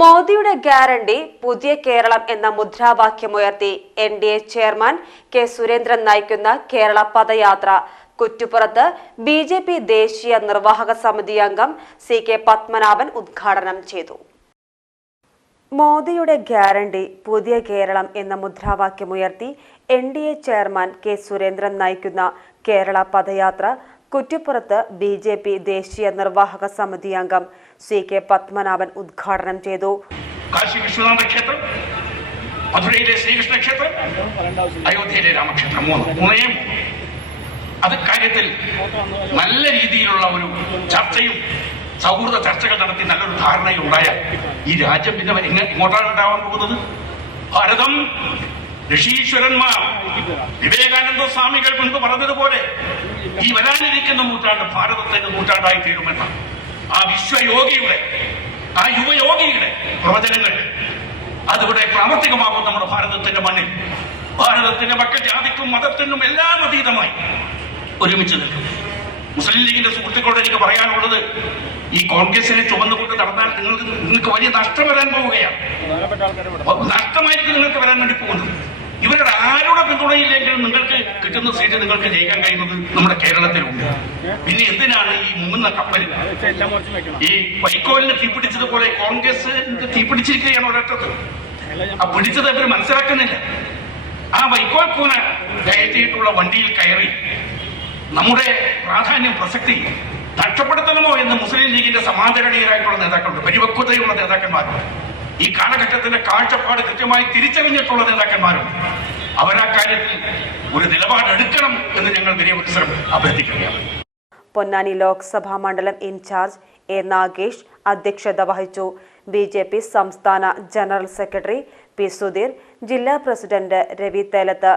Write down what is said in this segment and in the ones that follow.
മോദിയുടെ ഗ്യാരണ്ടി പുതിയ കേരളം എന്ന മുദ്രാവാക്യമുയർത്തി N D A chairman K Surendran നയിക്കുന്ന കേരള പദയാത്ര. കുറ്റിപ്പുറത്ത് ബി ജെ പി ദേശീയ നിർവാഹക സമിതി അംഗം സി കെ പത്മനാഭൻ ഉദ്ഘാടനം ചെയ്തു. മോദിയുടെ ഗ്യാരണ്ടി പുതിയ കേരളം എന്ന മുദ്രാവാക്യമുയർത്തി N D A chairman K Surendran നയിക്കുന്ന കേരള പദയാത്ര കുറ്റിപ്പുറത്ത് ബി ജെ പി ദേശീയ നിർവാഹക സമിതി അംഗം സി കെ പത്മനാഭൻ ഉദ്ഘാടനം ചെയ്തു കാശി വിശ്വനാഥ ക്ഷേത്രം മധുരയിലെ ശ്രീകൃഷ്ണ ക്ഷേത്രം അയോധ്യയിലെ രാമക്ഷേത്രം മൂന്ന് മൂന്നേയും മൂന്ന്. അത് കാര്യത്തിൽ നല്ല രീതിയിലുള്ള ഒരു ചർച്ചയും സൗഹൃദ ചർച്ചകൾ നടത്തി നല്ലൊരു ധാരണയും ഉണ്ടായാൽ ഈ രാജ്യം പിന്നെ എങ്ങ- എങ്ങോട്ടാണ് ഉണ്ടാവാൻ പോകുന്നത് ഭാരതം ഋഷീശ്വരന്മാർ വിവേകാനന്ദ സ്വാമികൾ മുൻപ് പറഞ്ഞതുപോലെ ഈ വരാനിരിക്കുന്ന നൂറ്റാണ്ട് ഭാരതത്തിന്റെ നൂറ്റാണ്ടായി തീരുമെന്ന ആ വിശ്വയോഗിയുടെ ആ യുവയോഗിയുടെ പ്രവചനങ്ങൾ അതിവിടെ പ്രാവർത്തികമാകും നമ്മുടെ ഭാരതത്തിന്റെ മണ്ണിൽ. ഭാരതത്തിന്റെ മക്കൾ ജാതിക്കും മതത്തിനും എല്ലാം അതീതമായി ഒരുമിച്ച് നിൽക്കും. മുസ്ലിം ലീഗിന്റെ സുഹൃത്തുക്കളോട് എനിക്ക് പറയാനുള്ളത് ഈ കോൺഗ്രസിനെ ചുമന്നുകൊണ്ട് നടന്നാൽ നിങ്ങൾക്ക് നിങ്ങൾക്ക് വലിയ നഷ്ടം വരാൻ പോവുകയാണ്. നഷ്ടമായിരിക്കും നിങ്ങൾക്ക് വരാൻ വേണ്ടി പോകുന്നത്. ഇവരുടെ ആരുടെ പിന്തുണയില്ലെങ്കിലും നിങ്ങൾക്ക് കിട്ടുന്ന സീറ്റ് നിങ്ങൾക്ക് ജയിക്കാൻ കഴിയുന്നത് നമ്മുടെ കേരളത്തിലുണ്ട്. പിന്നെ എന്തിനാണ് ഈ മുങ്ങുന്ന കപ്പൽ? ഈ വൈക്കോലിന് തീപിടിച്ചതുപോലെ കോൺഗ്രസ് തീപിടിച്ചിരിക്കുകയാണ് ഒരറ്റത്ത് ആ പിടിച്ചത് അവർ മനസ്സിലാക്കുന്നില്ല. ആ വൈക്കോൽ പൂന കയറ്റിയിട്ടുള്ള വണ്ടിയിൽ കയറി നമ്മുടെ പ്രാധാന്യം പ്രസക്തി നഷ്ടപ്പെടുത്തണമോ എന്ന് മുസ്ലിം ലീഗിന്റെ സമാന്തരണീയരായിട്ടുള്ള നേതാക്കളുണ്ട്. പരിപക്വതയുള്ള നേതാക്കന്മാരുണ്ട്. ഈ കാലഘട്ടത്തിന്റെ കാഴ്ചപ്പാട് കൃത്യമായി തിരിച്ചറിഞ്ഞിട്ടുള്ള നേതാക്കന്മാരുണ്ട്. അവരാ കാര്യത്തിൽ ഒരു നിലപാടെടുക്കണം എന്ന് ഞങ്ങൾ വിനയപരിസരം അഭ്യർത്ഥിക്കുകയാണ്. പൊന്നാനി ലോക്സഭാ മണ്ഡലം ഇൻചാർജ് എ നാഗേഷ് അധ്യക്ഷത വഹിച്ചു. ബി ജെ പി സംസ്ഥാന ജനറൽ സെക്രട്ടറി പി സുധീർ ജില്ലാ പ്രസിഡന്റ് രവി തേലത്ത്.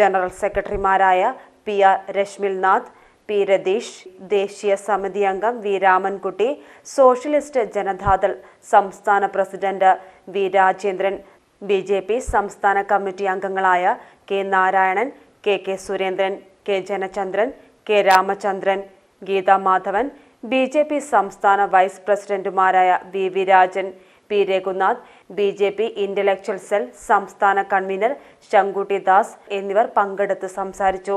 ജനറൽ സെക്രട്ടറിമാരായ P R Rashmilnath P Ratheesh ദേശീയ സമിതി അംഗം വി. രാമൻകുട്ടി സോഷ്യലിസ്റ്റ് ജനതാദൾ സംസ്ഥാന president V. Rajendran B. J. P സംസ്ഥാന കമ്മിറ്റി അംഗങ്ങളായ K. Narayanan K. K. Surendran K. Janachandran K. Ramachandran Geetha Madhavan B. J. P സംസ്ഥാന vice പ്രസിഡന്റുമാരായ V. V. Rajan P. Raghunath B. J. P intellectual cell സംസ്ഥാന convener Sankutty Das എന്നിവർ പങ്കെടുത്ത് സംസാരിച്ചു.